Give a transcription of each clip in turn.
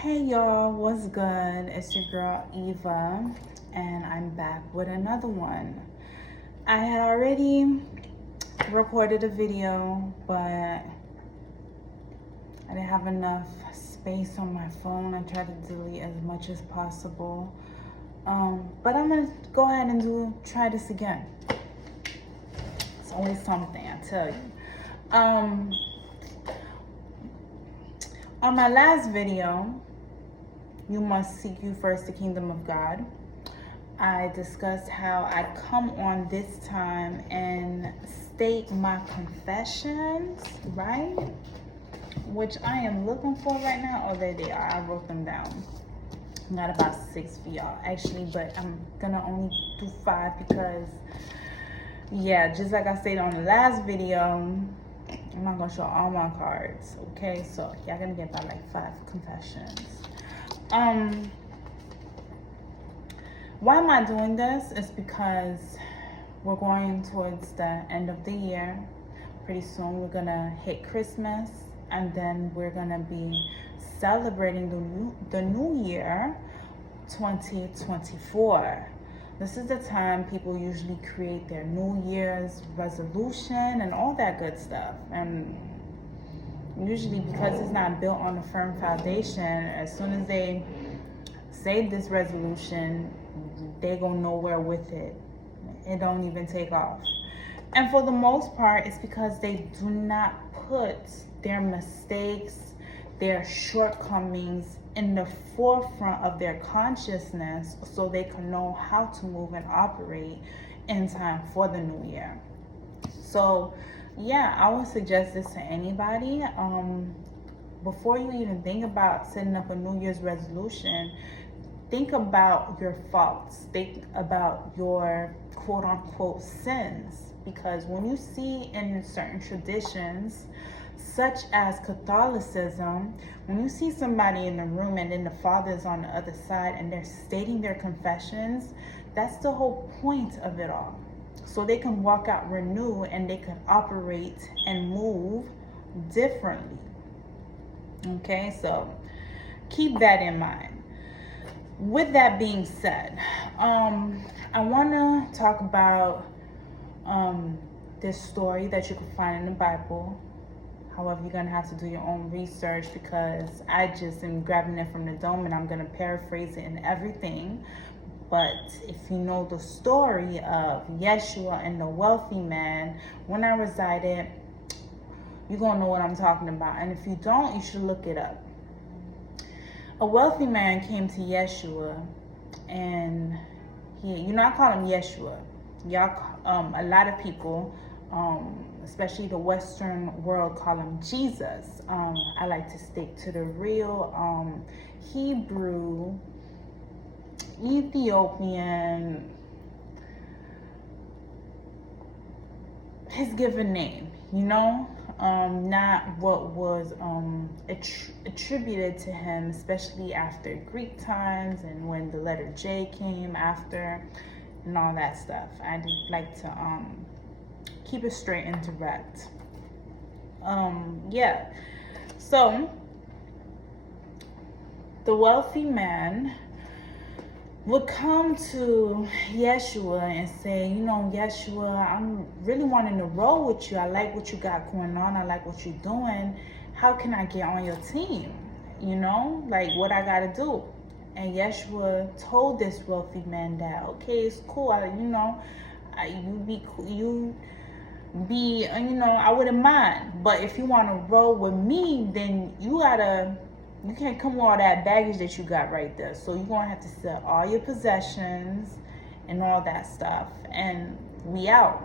Hey y'all, what's good? It's your girl Eva, and I'm back with another one. I had already recorded a video, but I didn't have enough space on my phone. I tried to delete as much as possible. But I'm gonna go ahead and try this again. It's always something, I tell you. On my last video, You Must Seek You First the Kingdom of God, I discussed how I'd come on this time and state my confessions, right? Which I am looking for right now. Oh, there they are. I wrote them down. Not about 6 for y'all, actually, but I'm gonna only do 5 because, yeah, just like I stated on the last video, I'm not gonna show all my cards, okay? So y'all gonna get about like 5 confessions. Why am I doing this? It's because we're going towards the end of the year. Pretty soon we're gonna hit Christmas, and then we're gonna be celebrating the new year, 2024. This is the time people usually create their New Year's resolution and all that good stuff. And usually, because it's not built on a firm foundation, as soon as they say this resolution, they go nowhere with it. It don't even take off. And for the most part, it's because they do not put their mistakes, their shortcomings in the forefront of their consciousness so they can know how to move and operate in time for the new year. So yeah, I would suggest this to anybody. Before you even think about setting up a New Year's resolution, think about your faults. Think about your quote unquote sins. Because when you see in certain traditions, such as Catholicism, when you see somebody in the room and then the Father is on the other side and they're stating their confessions, that's the whole point of it all. So they can walk out renewed and they can operate and move differently. Okay, so keep that in mind. With that being said, I want to talk about this story that you can find in the Bible. However, you're going to have to do your own research because I just am grabbing it from the dome and I'm going to paraphrase it and everything. But if you know the story of Yeshua and the wealthy man, when I resided, you're going to know what I'm talking about. And if you don't, you should look it up. A wealthy man came to Yeshua, and I call him Yeshua. Y'all, a lot of people, especially the Western world, call him Jesus. I like to stick to the real Hebrew, Ethiopian, his given name, not what was attributed to him, especially after Greek times and when the letter J came after and all that stuff. I'd like to keep it straight and direct. So the wealthy man would come to Yeshua and say, Yeshua, I'm really wanting to roll with you. I like what you got going on. I like what you're doing. How can I get on your team? Like what I got to do. And Yeshua told this wealthy man that, okay, it's cool. I wouldn't mind. But if you want to roll with me, then you can't come with all that baggage that you got right there. So you're going to have to sell all your possessions and all that stuff. And we out.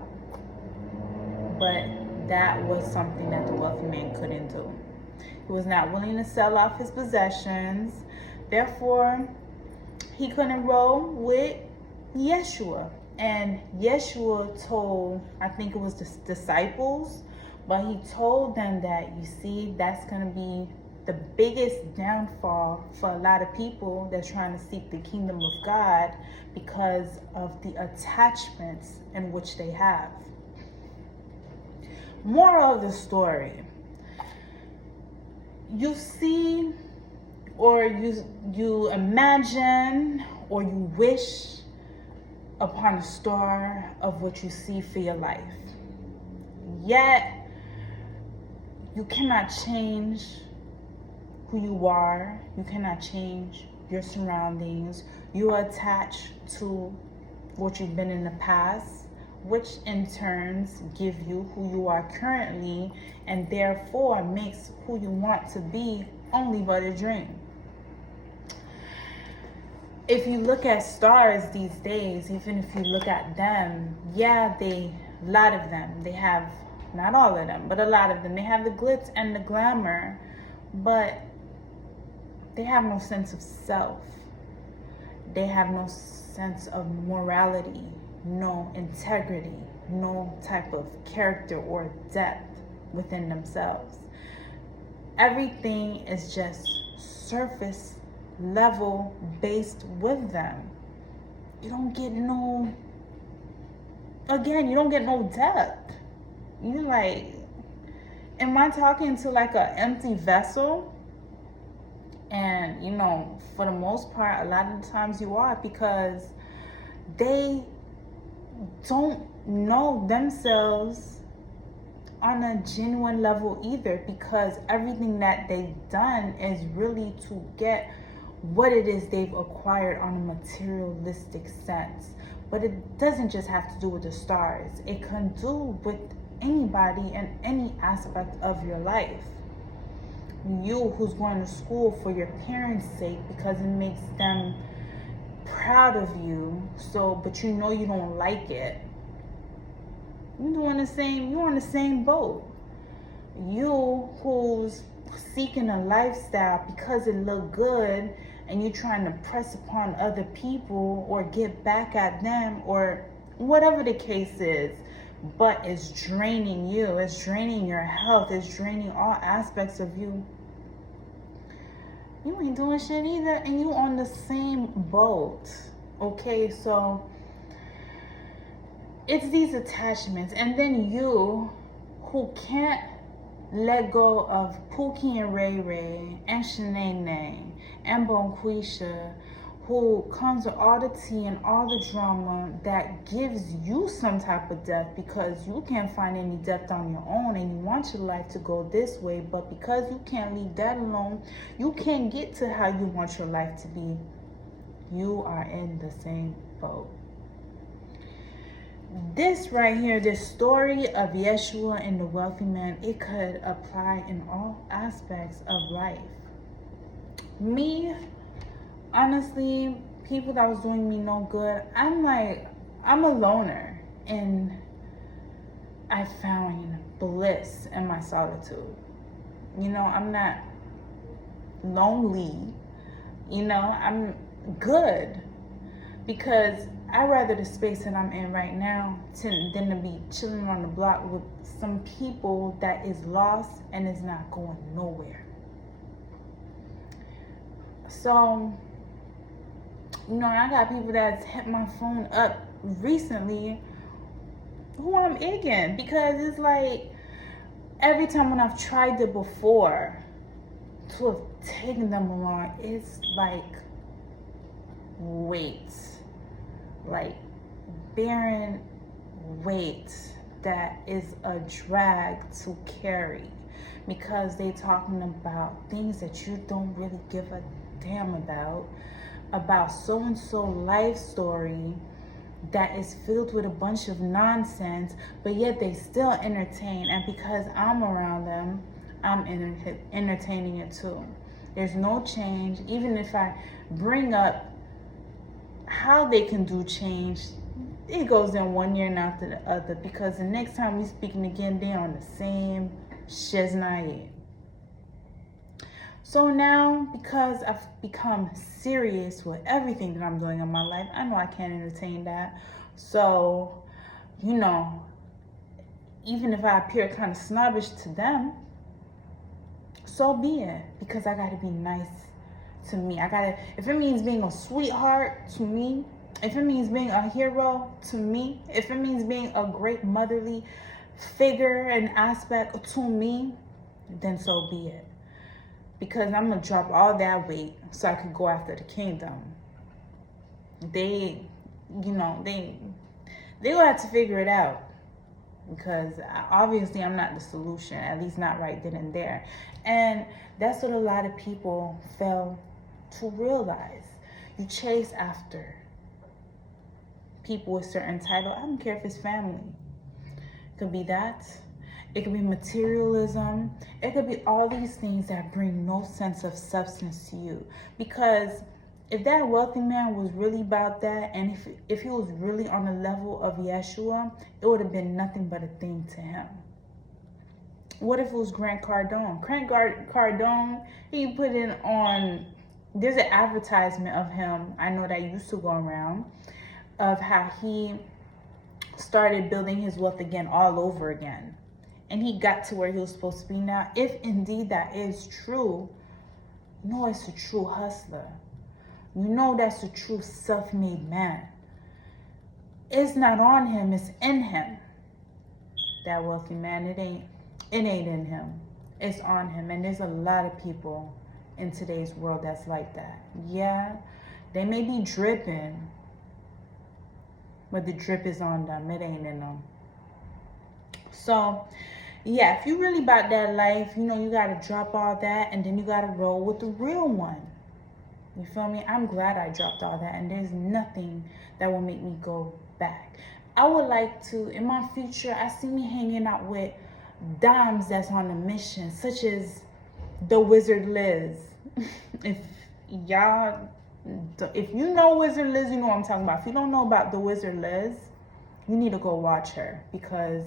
But that was something that the wealthy man couldn't do. He was not willing to sell off his possessions. Therefore, he couldn't roll with Yeshua. And Yeshua told, I think it was the disciples, but he told them that, you see, that's going to be the biggest downfall for a lot of people that's trying to seek the kingdom of God because of the attachments in which they have. Moral of the story, you see or you imagine or you wish upon a star of what you see for your life. Yet, you cannot change who you are. You cannot change your surroundings. You are attached to what you've been in the past, which in turns give you who you are currently, and therefore makes who you want to be only but a dream. If you look at stars these days, even if you look at them, a lot of them, they have, not all of them, but a lot of them, they have the glitz and the glamour, but they have no sense of self. They have no sense of morality, no integrity, no type of character or depth within themselves. Everything is just surface level based with them. You don't get no depth. You're like, am I talking to like an empty vessel? And for the most part, a lot of the times you are, because they don't know themselves on a genuine level either, because everything that they've done is really to get what it is they've acquired on a materialistic sense. But it doesn't just have to do with the stars. It can do with anybody and any aspect of your life. You who's going to school for your parents' sake because it makes them proud of you, but you don't like it. You're on the same boat. You who's seeking a lifestyle because it look good, and you're trying to press upon other people or get back at them or whatever the case is, but it's draining you, it's draining your health, it's draining all aspects of you. You ain't doing shit either, and you on the same boat. Okay, so it's these attachments, and then you who can't let go of Pookie and Ray Ray and Shanae and Bonquisha, who comes with all the tea and all the drama that gives you some type of depth, because you can't find any depth on your own and you want your life to go this way, but because you can't leave that alone, you can't get to how you want your life to be. You are in the same boat. This right here, this story of Yeshua and the wealthy man, it could apply in all aspects of life. Me, honestly, people that was doing me no good, I'm a loner, and I found bliss in my solitude. I'm not lonely. I'm good, because I'd rather the space that I'm in right now than to be chilling on the block with some people that is lost and is not going nowhere. So, I got people that's hit my phone up recently who I'm egging, because it's like every time when I've tried it before to have taken them along, it's like bearing weight that is a drag to carry, because they talking about things that you don't really give a damn about so-and-so life story that is filled with a bunch of nonsense, but yet they still entertain, and because I'm around them, I'm entertaining it too. There's no change. Even if I bring up how they can do change, it goes in one ear and after the other, because the next time we speaking again, they're on the same shiznayet. So now, because I've become serious with everything that I'm doing in my life, I know I can't entertain that. So, even if I appear kind of snobbish to them, so be it, because I gotta be nice to me. If it means being a sweetheart to me, if it means being a hero to me, if it means being a great motherly figure and aspect to me, then so be it. because I'm gonna drop all that weight so I could go after the kingdom. They gonna have to figure it out, because obviously I'm not the solution, at least not right then and there. And that's what a lot of people fail to realize. You chase after people with certain title. I don't care if it's family. It could be that. It could be materialism. It could be all these things that bring no sense of substance to you. Because if that wealthy man was really about that, and if he was really on the level of Yeshua, it would have been nothing but a thing to him. What if it was Grant Cardone? Grant Cardone, he put in on, there's an advertisement of him, I know that used to go around, of how he started building his wealth again all over again. And he got to where he was supposed to be now. If indeed that is true, you know it's a true hustler. You know that's a true self-made man. It's not on him, it's in him. That wealthy man, it ain't in him. It's on him. And there's a lot of people in today's world that's like that. Yeah, they may be dripping, but the drip is on them. It ain't in them. So, yeah, if you really about that life, you know, you got to drop all that, and then you got to roll with the real one. You feel me? I'm glad I dropped all that, and there's nothing that will make me go back. I would like to, in my future, I see me hanging out with dimes that's on a mission, such as the Wizard Liz. If you know Wizard Liz, you know what I'm talking about. If you don't know about the Wizard Liz, you need to go watch her, because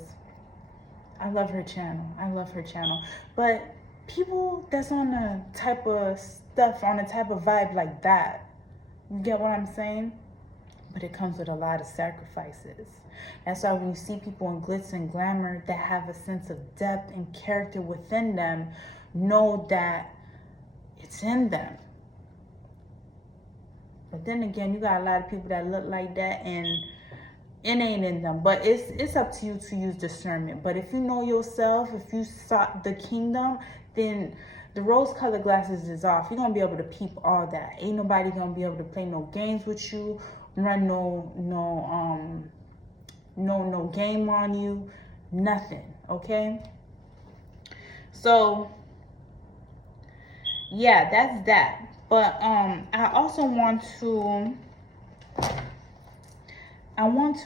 I love her channel. But people that's on the type of stuff, on a type of vibe like that, you get what I'm saying? But it comes with a lot of sacrifices. That's why when you see people in glitz and glamour that have a sense of depth and character within them, know that it's in them. But then again, you got a lot of people that look like that and it ain't in them. But it's up to you to use discernment. But if you know yourself, if you sought the kingdom, then the rose-colored glasses is off. You're gonna be able to peep all that. Ain't nobody gonna be able to play no games with you, run no game on you, nothing. Okay. So yeah, that's that. But I also want to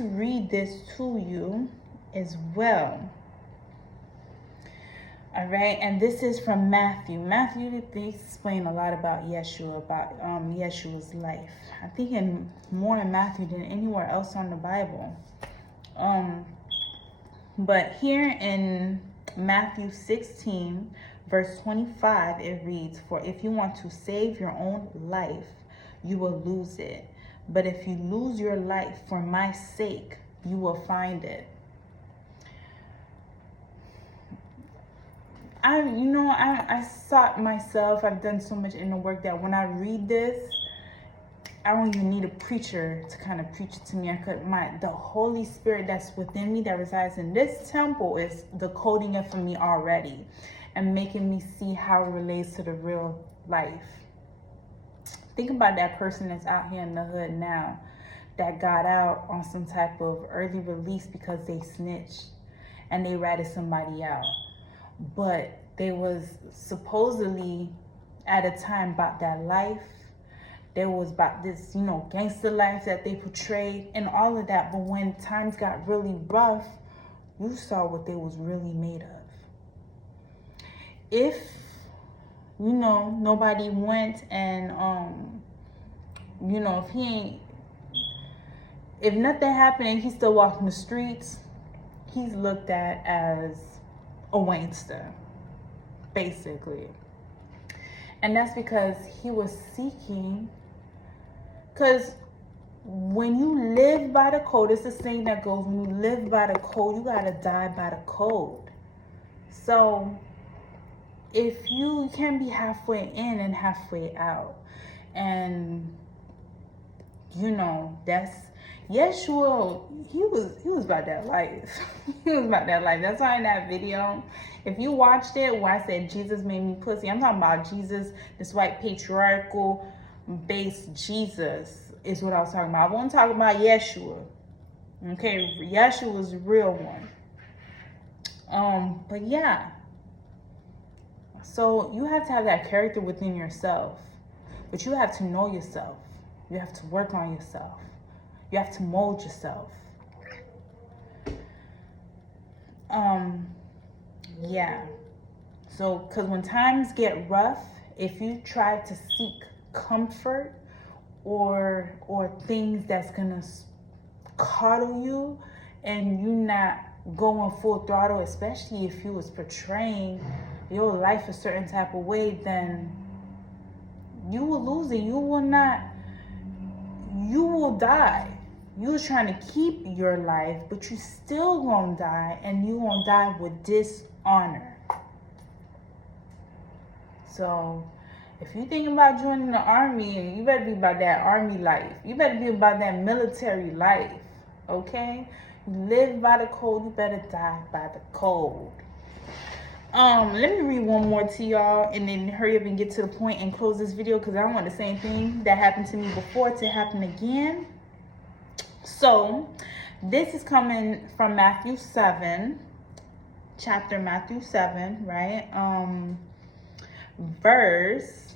read this to you as well. All right, and this is from Matthew. Matthew, they explain a lot about Yeshua, about Yeshua's life. I think more in Matthew than anywhere else on the Bible. But here in Matthew 16, verse 25, it reads, "For if you want to save your own life, you will lose it. But if you lose your life for my sake, you will find it." I sought myself. I've done so much inner work that when I read this, I don't even need a preacher to kind of preach it to me. The Holy Spirit that's within me, that resides in this temple, is decoding it for me already and making me see how it relates to the real life. Think about that person that's out here in the hood now that got out on some type of early release because they snitched and they ratted somebody out. But they was supposedly at a time about that life. There was about this, gangster life that they portrayed and all of that. But when times got really rough, you saw what they was really made of. If, nobody went and, if nothing happened and he's still walking the streets, he's looked at as a wankster, basically. And that's because he was seeking, because when you live by the code, it's the saying that goes, when you live by the code, you gotta die by the code. So if you can be halfway in and halfway out, and Yeshua, he was about that life. He was about that life. That's why in that video, if you watched it where I said Jesus made me pussy, I'm talking about Jesus, this white patriarchal based Jesus is what I was talking about. I won't talk about Yeshua. Okay, Yeshua was the real one. But yeah. So you have to have that character within yourself. But you have to know yourself. You have to work on yourself. You have to mold yourself. Yeah. So, because when times get rough, if you try to seek comfort or things that's gonna coddle you, and you not going full throttle, especially if you was portraying your life a certain type of way, then you will lose it. You will die. You was trying to keep your life, but you still gonna die, and you gonna die with dishonor. So if you think about joining the army, you better be about that army life. You better be about that military life, okay? You live by the code, you better die by the code. Let me read one more to y'all and then hurry up and get to the point and close this video, because I don't want the same thing that happened to me before to happen again. So this is coming from Matthew 7, chapter Matthew 7, right? Verse,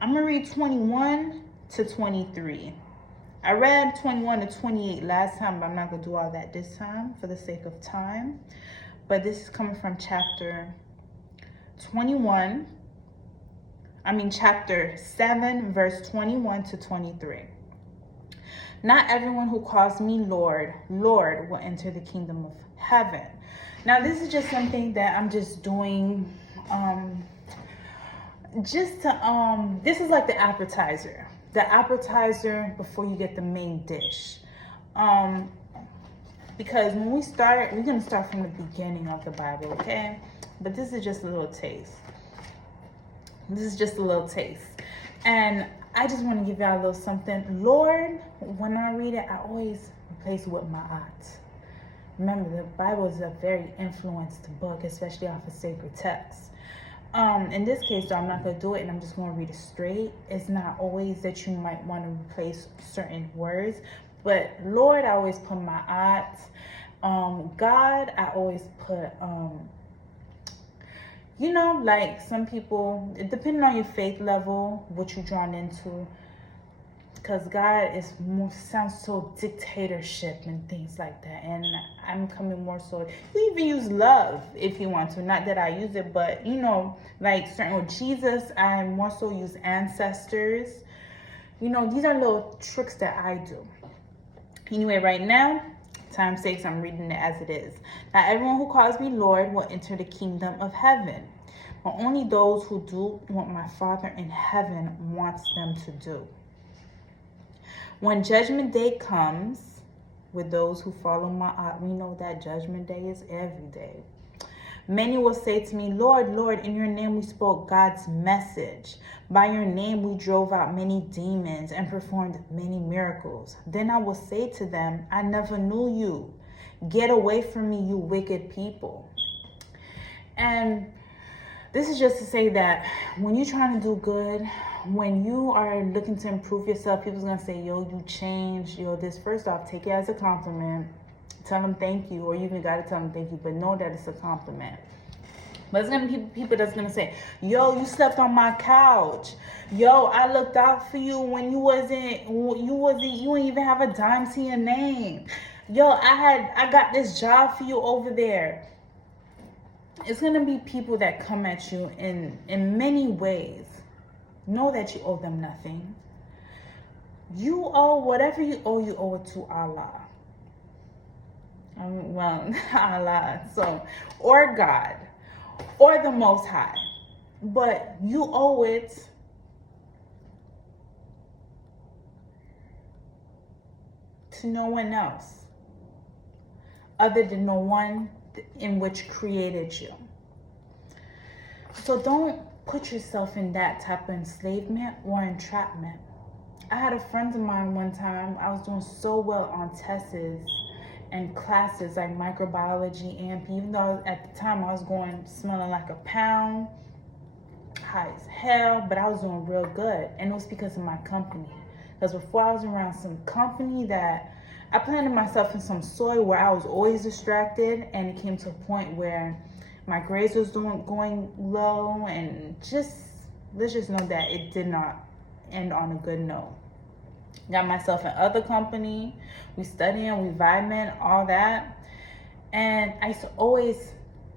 I'm gonna read 21 to 23. I read 21 to 28 last time, but I'm not gonna do all that this time for the sake of time. But this is coming from chapter 7, verse 21 to 23. Not everyone who calls me Lord, Lord will enter the kingdom of heaven. Now, this is just something that I'm just doing, this is like the appetizer. The appetizer before you get the main dish. Because when we start, we're going to start from the beginning of the Bible, okay? But this is just a little taste. And I just want to give y'all a little something. Lord, when I read it, I always replace it with Ma'at. Remember, the Bible is a very influenced book, especially off of sacred texts. In this case, though, I'm not going to do it, and I'm just going to read it straight. It's not always that you might want to replace certain words. But Lord, I always put Ma'at. God, I always put... you know, like some people, depending on your faith level, what you're drawn into, because God is more, sounds so dictatorship and things like that. And I'm coming more so, you even use love if you want to. Not that I use it, but you know, like certain with Jesus, I more so use ancestors. You know, these are little tricks that I do. Anyway, right now, time's sake, I'm reading it as it is. Not everyone who calls me Lord will enter the kingdom of heaven, but only those who do what my Father in heaven wants them to do. When judgment day comes with those who follow Ma'at, we know that judgment day is every day. Many will say to me, Lord, Lord, in your name we spoke God's message. By your name we drove out many demons and performed many miracles. Then I will say to them, I never knew you. Get away from me, you wicked people. And this is just to say that when you're trying to do good, when you are looking to improve yourself, people's going to say, yo, you changed, yo, this. First off, take it as a compliment. Tell them thank you, or you even got to tell them thank you, but know that it's a compliment. But it's going to be people that's going to say, yo, you slept on my couch. Yo, I looked out for you when you didn't even have a dime to your name. Yo, I got this job for you over there. It's going to be people that come at you in many ways. Know that you owe them nothing. You owe whatever you owe it to Allah. Allah, so, or God, or the Most High, but you owe it to no one else other than the one in which created you. So don't put yourself in that type of enslavement or entrapment. I had a friend of mine one time, I was doing so well on tests and classes like microbiology, AMP, even though at the time I was going smelling like a pound, high as hell, but I was doing real good. And it was because of my company. Because before I was around some company that I planted myself in some soil where I was always distracted, and it came to a point where my grades was going low, and just let's just know that it did not end on a good note. Got myself in other company, we studying, we vibing, all that. And I used to always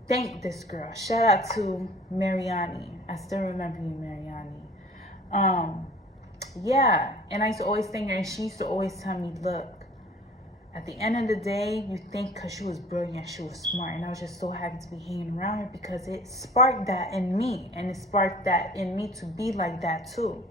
thank this girl. Shout out to Mariani. I still remember you, Mariani. Yeah, and I used to always thank her, and she used to always tell me, look, at the end of the day, you think because she was brilliant, she was smart, and I was just so happy to be hanging around her because it sparked that in me, and it sparked that in me to be like that too.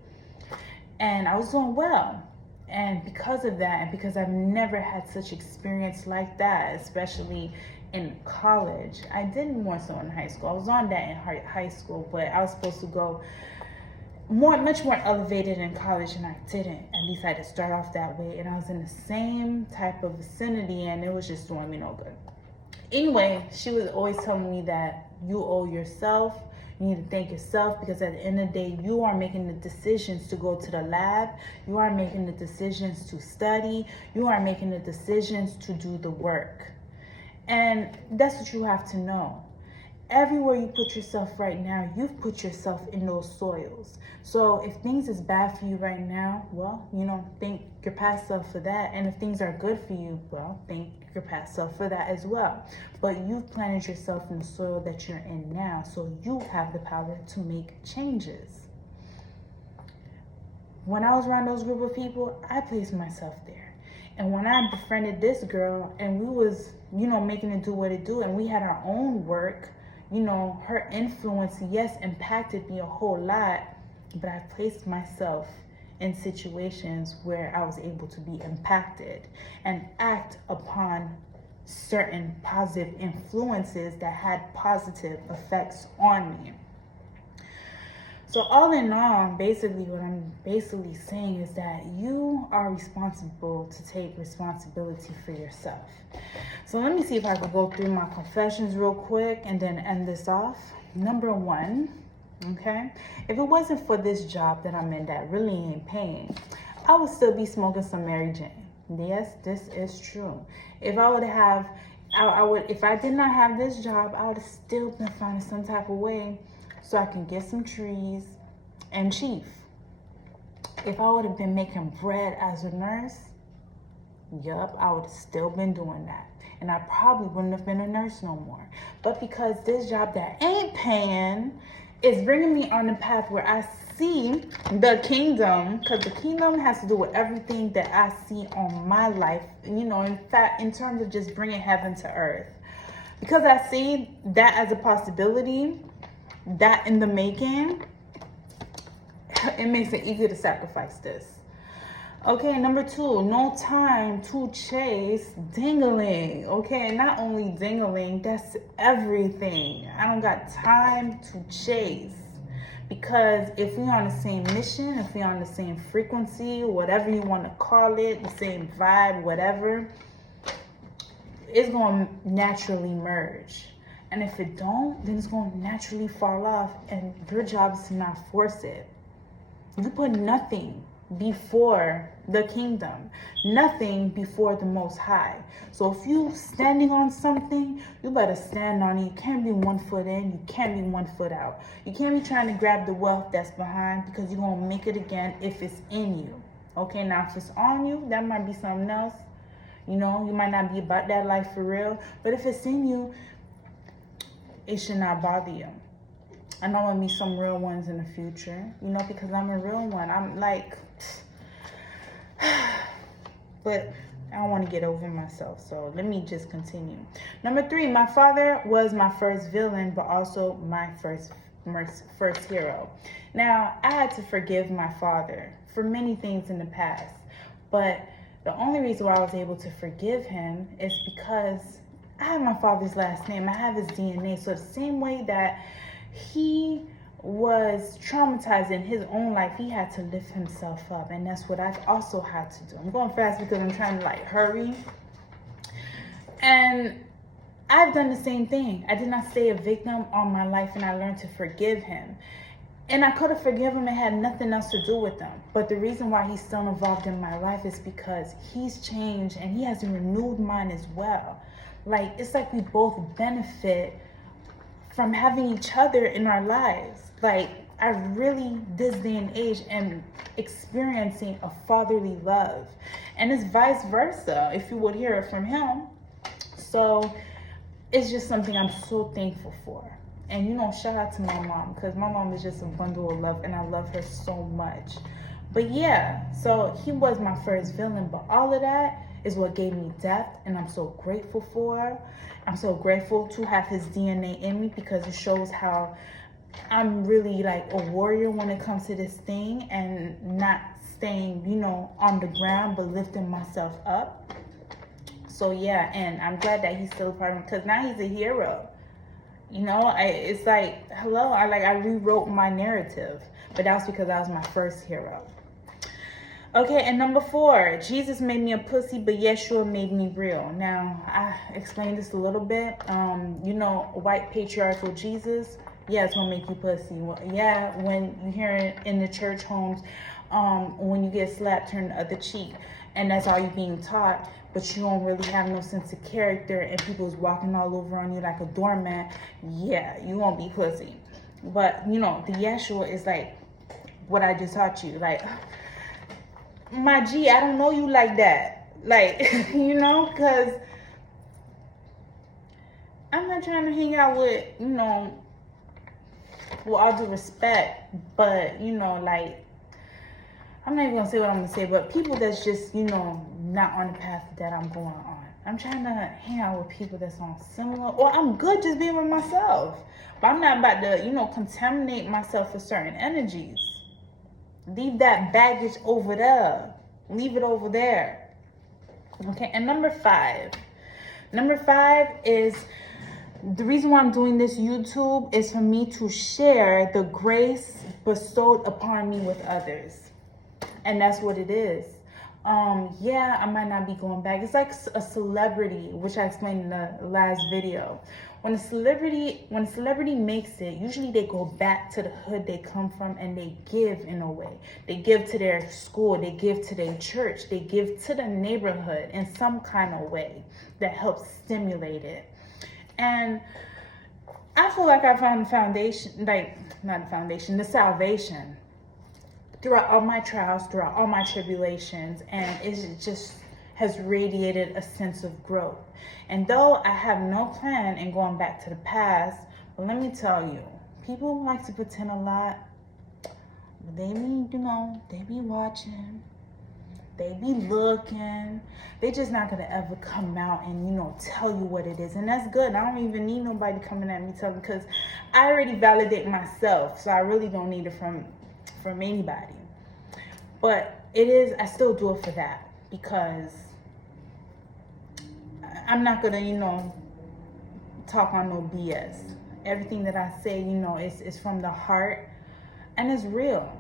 And I was doing well. And because of that, and because I've never had such experience like that, especially in college, I did more so in high school. I was on that in high school, but I was supposed to go much more elevated in college, and I didn't. At least I had to start off that way. And I was in the same type of vicinity, and it was just doing me no good. Anyway, she was always telling me that you owe yourself. You need to thank yourself because at the end of the day, you are making the decisions to go to the lab. You are making the decisions to study. You are making the decisions to do the work. And that's what you have to know. Everywhere you put yourself right now, you've put yourself in those soils. So if things is bad for you right now, well, thank your past self for that. And if things are good for you, well, thank your past self for that as well. But you've planted yourself in the soil that you're in now, so you have the power to make changes. When I was around those group of people, I placed myself there. And when I befriended this girl and we was, making it do what it do, and we had our own work, her influence, yes, impacted me a whole lot, but I placed myself in situations where I was able to be impacted and act upon certain positive influences that had positive effects on me. So all in all, basically what I'm saying is that you are responsible to take responsibility for yourself. So let me see if I can go through my confessions real quick and then end this off. Number one, okay, if it wasn't for this job that I'm in that really ain't paying, I would still be smoking some Mary Jane. Yes, this is true. If I would have, if I did not have this job, I would have still been finding some type of way so I can get some trees and chief. If I would have been making bread as a nurse, yup, I would have still been doing that. And I probably wouldn't have been a nurse no more. But because this job that ain't paying is bringing me on the path where I see the kingdom, because the kingdom has to do with everything that I see on my life, in fact, in terms of just bringing heaven to earth. Because I see that as a possibility, that in the making, it makes it easier to sacrifice this. Okay, number two, no time to chase dingling. Okay, not only dingling, that's everything. I don't got time to chase. Because if we're on the same mission, if we're on the same frequency, whatever you want to call it, the same vibe, whatever, it's going to naturally merge. And if it don't, then it's going to naturally fall off, and your job is to not force it. You put nothing before the kingdom, nothing before the Most High. So if you standing on something, you better stand on it. You can't be 1 foot in, you can't be 1 foot out. You can't be trying to grab the wealth that's behind, because you're going to make it again if it's in you. Okay, now if it's on you, that might be something else. You might not be about that life for real, but if it's in you, it should not bother you. I know I'm gonna meet some real ones in the future, because I'm a real one. I'm like, but I don't want to get over myself, so let me just continue. Number three, my father was my first villain, but also my first hero. Now, I had to forgive my father for many things in the past, but the only reason why I was able to forgive him is because I have my father's last name. I have his DNA. So the same way that he was traumatized in his own life, he had to lift himself up. And that's what I've also had to do. I'm going fast because I'm trying to like hurry. And I've done the same thing. I did not stay a victim all my life, and I learned to forgive him. And I could have forgiven him and had nothing else to do with him. But the reason why he's still involved in my life is because he's changed and he has renewed mine as well. Like, it's like we both benefit from having each other in our lives. Like, I really, this day and age, am experiencing a fatherly love. And it's vice versa, if you would hear it from him. So it's just something I'm so thankful for. And, you know, shout out to my mom, because my mom is just a bundle of love, and I love her so much. But yeah, so he was my first villain, but all of that is what gave me depth, and I'm so grateful for. I'm so grateful to have his DNA in me, because it shows how I'm really like a warrior when it comes to this thing, and not staying, you know, on the ground, but lifting myself up. So yeah, and I'm glad that he's still a part of me, because now he's a hero. You know, it's like, hello, I rewrote my narrative, but that was because I was my first hero. Okay, and number 4, Jesus made me a pussy, but Yeshua made me real. Now, I explained this a little bit. You know, white patriarchal Jesus, yeah, it's gonna make you pussy. Well, yeah, when you hear it in the church homes, when you get slapped, turn the other cheek, and that's all you're being taught. But you don't really have no sense of character, and people's walking all over on you like a doormat, yeah, you won't be pussy. But, you know, the Yeshua is like what I just taught you. Like, my G, I don't know you like that. Like, you know, because I'm not trying to hang out with, you know, with all due respect, but, you know, like, I'm not even gonna say what I'm gonna say, but people that's just, you know, not on the path that I'm going on. I'm trying to hang out with people that's on similar, or I'm good just being with myself. But I'm not about to, you know, contaminate myself with certain energies. Leave that baggage over there. Leave it over there. Okay, and number 5. Number 5 is, the reason why I'm doing this YouTube is for me to share the grace bestowed upon me with others. And that's what it is. Yeah, I might not be going back. It's like a celebrity, which I explained in the last video. When a celebrity makes it, usually they go back to the hood they come from, and they give in a way. They give to their school, they give to their church, they give to the neighborhood in some kind of way that helps stimulate it. And I feel like I found the foundation, like, not the foundation, the salvation throughout all my trials, throughout all my tribulations, and it just has radiated a sense of growth. And though I have no plan in going back to the past, but let me tell you, people like to pretend a lot, but they be, you know, they be watching, they be looking, they just not gonna ever come out and, you know, tell you what it is. And that's good. I don't even need nobody coming at me telling me, because I already validate myself, so I really don't need it from anybody. But it is, I still do it for that, because I'm not gonna, you know, talk on no BS. Everything that I say, you know, is from the heart, and it's real.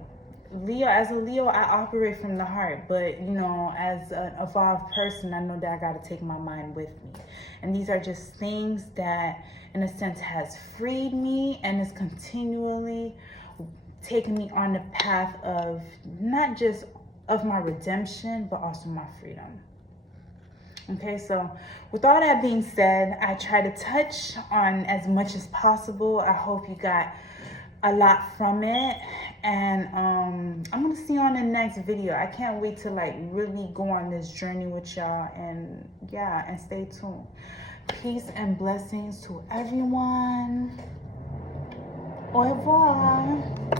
As a Leo, I operate from the heart, but, you know, as an evolved person, I know that I gotta take my mind with me. And these are just things that, in a sense, has freed me, and is continually taking me on the path of not just of my redemption, but also my freedom. Okay, so with all that being said, I try to touch on as much as possible. I hope you got a lot from it, and I'm gonna see you on the next video. I can't wait to like really go on this journey with y'all, and yeah, and stay tuned. Peace and blessings to everyone. Au revoir.